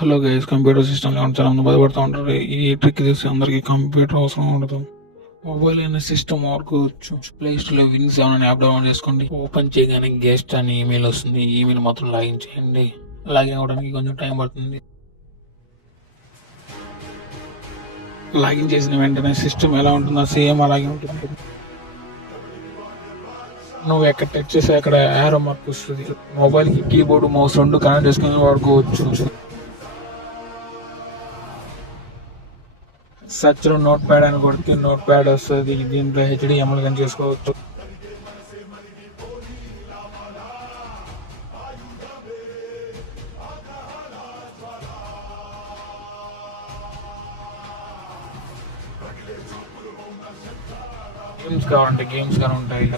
Hello guys, computer సిస్టమ్లో చాలా మంది బాధపడుతూ ఉంటారు. ఈ ట్రిక్ తెలిసి అందరికీ కంప్యూటర్ అవసరం ఉండదు. మొబైల్ అనే సిస్టమ్ వాడుకోవచ్చు. ప్లే స్టోర్లో వింగ్స్ ఏమైనా యాప్ డౌన్లోడ్ చేసుకోండి. ఓపెన్ చేయగానే గెస్ట్ అని ఈమెయిల్ వస్తుంది. ఈమెయిల్ మాత్రం లాగిన్ చేయండి. లాగిన్ అవ్వడానికి కొంచెం టైం పడుతుంది. లాగిన్ చేసిన వెంటనే సిస్టమ్ ఎలా ఉంటుందో సేమ్ అలాగే ఉంటుంది. నువ్వు ఎక్కడ టచ్ చేస్తే అక్కడ యారో మార్క్ వస్తుంది. మొబైల్కి కీబోర్డ్ మౌస్ రెండు కనెక్ట్ చేసుకుని వాడుకోవచ్చు. సర్చ్లో నోట్ ప్యాడ్ అని కొడితే నోట్ ప్యాడ్ వస్తుంది. దీంట్లో HTML కానీ చేసుకోవచ్చు. గేమ్స్ కావాలంటే గేమ్స్ కానీ ఉంటాయి.